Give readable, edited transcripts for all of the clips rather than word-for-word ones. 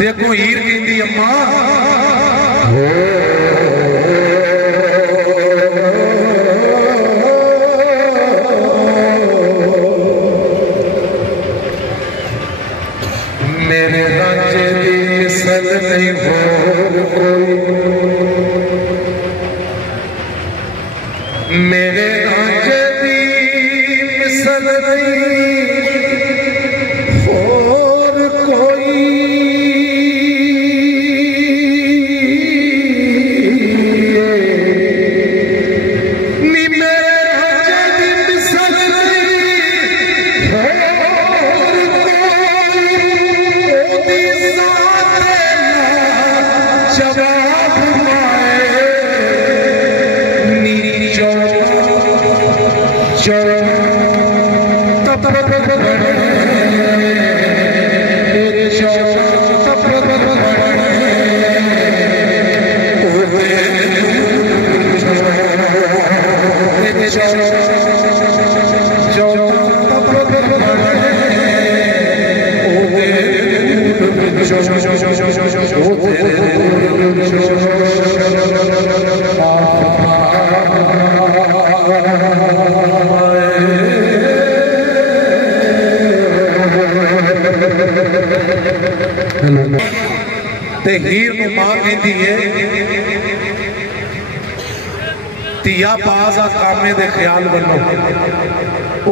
देखो हीर कहती अम्मा मेरे रांझे दी मिसल नहीं हो कोई, मेरे रांझे दी मिसल नहीं और कोई, नी मेरे रांझे दी मिसल नहीं और कोई, ओदी सारे जवाब माए नी जो ते हीर नूं मां कहती है धिया पास आ कामे दे ख्याल बनो,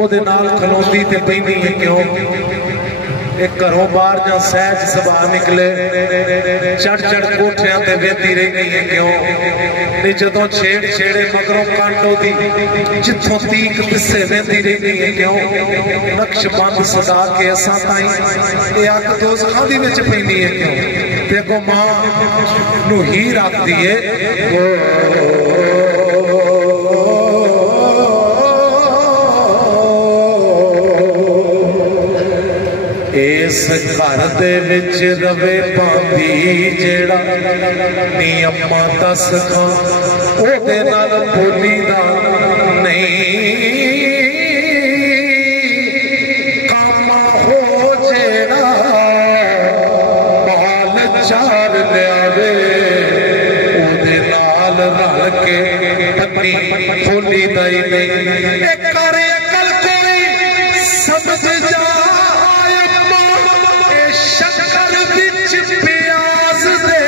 ओदे नाल खलोंदी ते पैंदी है क्यों, एक घरों बाहर जा सहज सभा निकले चढ़ चढ़ कोठियां ते वेंदी रही है क्यों, नी जदों छेड़ छेड़े मगरों कांटो दी जिथों तीक पिस्से वेंदी रही है क्यों, नक्श बंद सदा के असां ताई ए अग दोज़खां दी विच पैंदी है क्यों। देखो मां नूं हीर आखदी है इस घर दे विच रवे पांदी जेड़ा, नी अम्मा दस खां ओदे नाल बोली दा नहीं, कामा हो जेड़ा बाल चार लियावे ओदे नाल रल के पत्नी बोली दा ही नहीं, करे अकल कोई समझ जा शक्कर बिच प्याज दे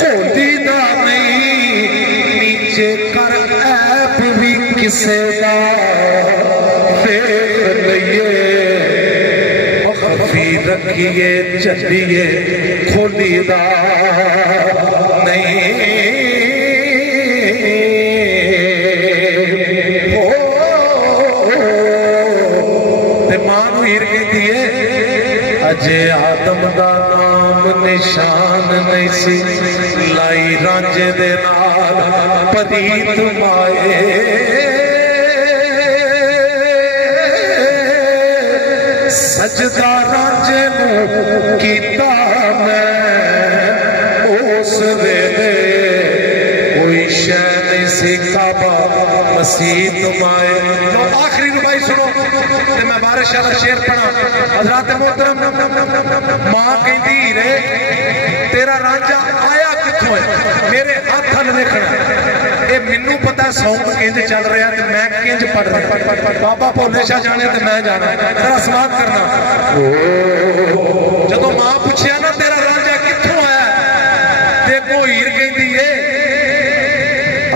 कोली दा नहीं, नीचे कर ऐप भी किसे दा फेर लइए, खफी रखिए चलिए खोली दा नहीं, मां नूं हीर कहती है अजे आदम दा नाम निशान नहीं सी, लाई रांझे दे नाल परीत माए, सजदा रांझे नूं कीता मैं उस वेले, कोई शै नहीं सी काबा मसीत माए। आखिरी रुबाई सुनो ते मैं बारिश वाला शेर पढ़ा, हज़रात मोहतरम मां कहती रे तेरा रांझा आया किथों है, मेरे हाथ हल देखना, ये मैनू पता सौंग किंज चल रहा ते मैं किंज पढ़ रहा, बाबा भोले शाह जाने ते मैं जाना, तेरा समाप्त करना। जदों मां पूछया ना तेरा रांझा किथों आया, देखो हीर कहती है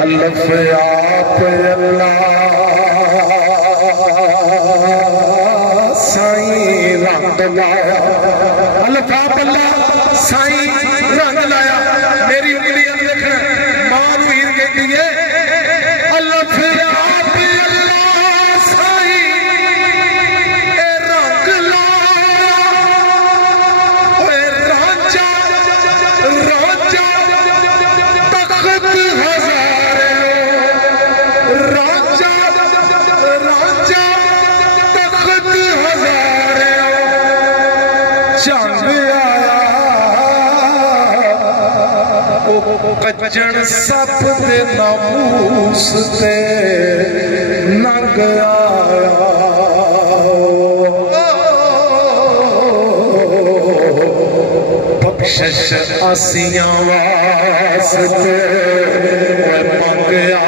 अल्लाह आप अल्लाह साईं रंग लाया, अल्लाह अल्लाह साईं रंग लाया, मेरी उंगली देखना। मां नूं हीर कहती है अल्लाह आप अल्लाह साईं रंग लाया, रांझा रांझा तख्त हज़ारे, रांझा रांझा तख्त हज़ारे, जंग आया कच्चन सप दे नामूस ते नंग आया, बख्शिश असियां वास्ते मंगया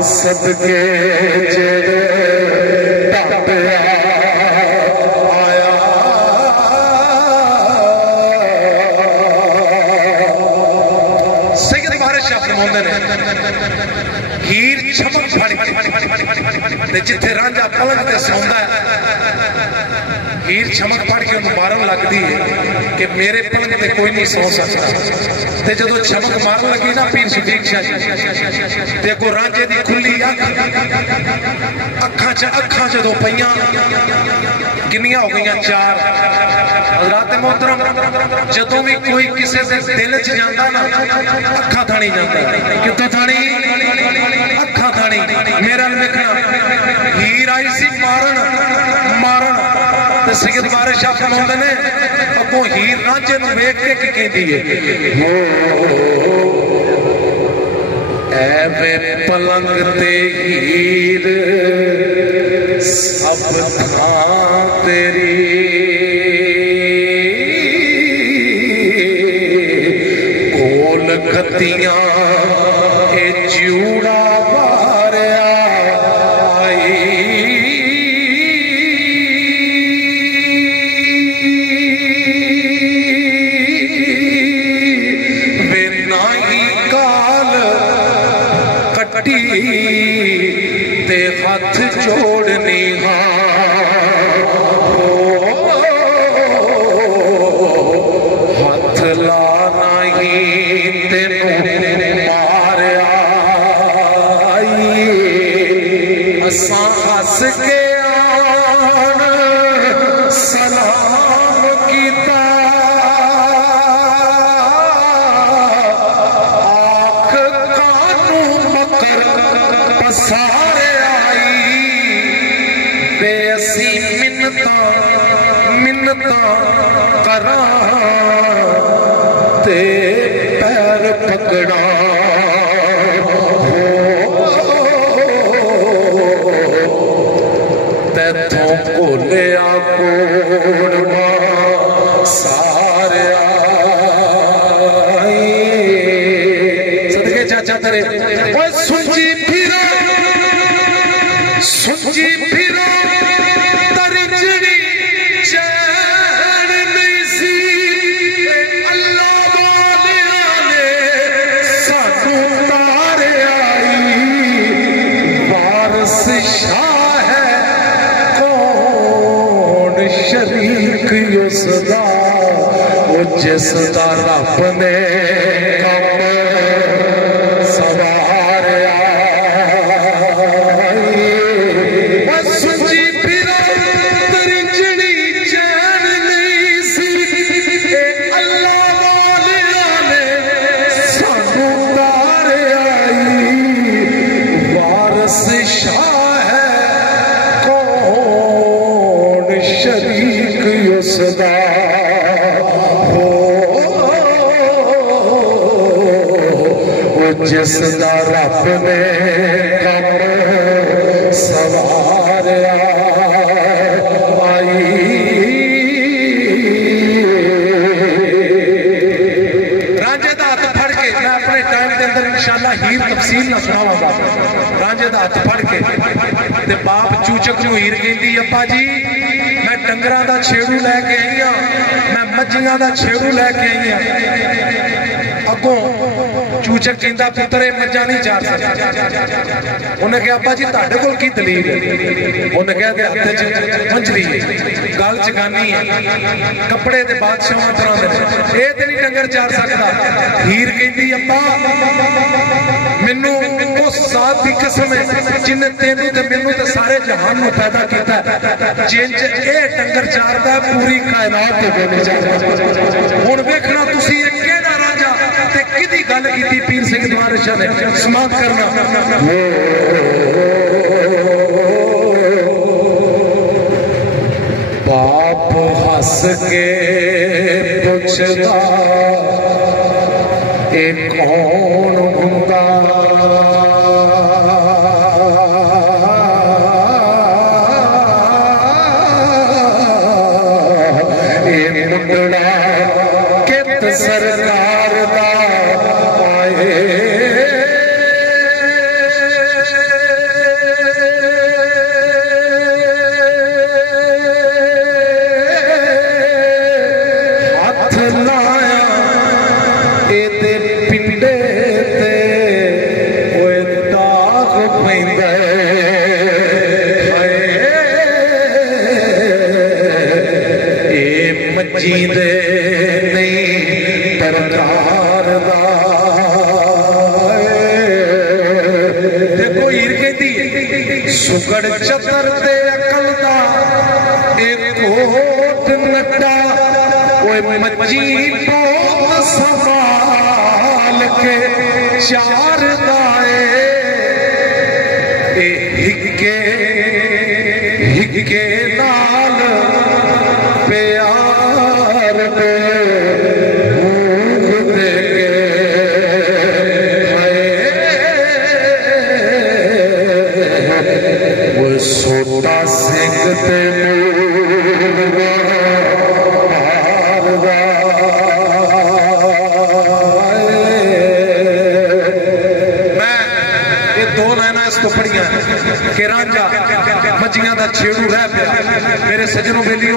सदके आया सैयद बारिश शाह फरमाते ने हीर चमक फड़ के जिथे रांझा पलंग ते सौंदा है हीर चमक पड़ के उन्हें मारन लगती है कि मेरे पलंग ते कोई नहीं सौ सकता ते जदों चमक मारन लगी ना पीर सदीक शाह जी ते अगों रांझे दी खुली अखां जदों पईयां किन्नियां हो गईयां चार हज़रात मोहतरम जदों भी कोई किसी दे दिल च जांदा ना अखां थाणी जांदा कित्थों थाणी अखां थाणी मेरा लिखना हीर आई सी मारन सैयद बारिश शाह फरमाते ने अगों हीर रांझे नूं वेख के की कहंदी है ऐवे पलंग ते हीर सब थां तेरी कोल खतियां ए चूड़ा ते हाथ जोड़नी हाथ लाना ही तेनू मारिया असां हस के आन सलाम कीता आख कानू मकर पसारे मिन्नता करा ते पैर पकड़ा तैथों भोलिया कोड़वा सारे सदके चाचा तेरे सुंजी फिरा सदा वो जिसदा रब ने कम सवारिया सुंजी फिरा तरिंजनी चैन नहीं सी अल्लाह वालिया ने सानू तारिया वारस शाह है कौन शरीक सदा जिसदा रब ने कम सवारिया आई रांझे दा हाथ फड़ के मैं अपने टाइम के अंदर इंशाअल्लाह हीर तफसील ना सुनावांगा रांझे दा हाथ फड़ के ते बाप चूचक नूं हीर कहंदी अब्बा जी मैं डंगरां दा छेड़ू लैके आई हां मैं मज्जियां दा छेड़ू लैके आई हां अगों चूचक कहंदा पुत्तर ये मज्जां नहीं चार सकदा उन्हें कहा अब्बा जी तुहाडे कोल की दलील है उन्हें कहा कि हत्थ च मंजरी है गल च गानी है कपड़े ते बादशाहां तरह दे ये ते नहीं डंगर चार सकदा हीर कहंदी अब्बा मैनू उस जात दी कसम है जिन्हें तेनू ते मैनू ते सारे जहान नू पैदा कीता जिंज ए डंगर चारदा पूरी कायनात ते बोले जांदा हुण वेखना तुसीं केड़ा रांझा ते गल की पीर सिंह द्वार शाह ने समाप्त करना। बाप हस के पुछदा ए कौन हुंदा, ए मुंडड़ा कित सरकार दा आए। जींदे नहीं तरकार देखो हीर कहती सुगड़ चतर दे अकल दा एक कोट नट्टा ओए मच्छी बहुत संभाल के चार दाए हिक्के हिक्के नाल प्यार दे वो सोता सिंह ते के रांझा मच्छियां दा छेड़ू रह पिया। मेरे सजनों बेली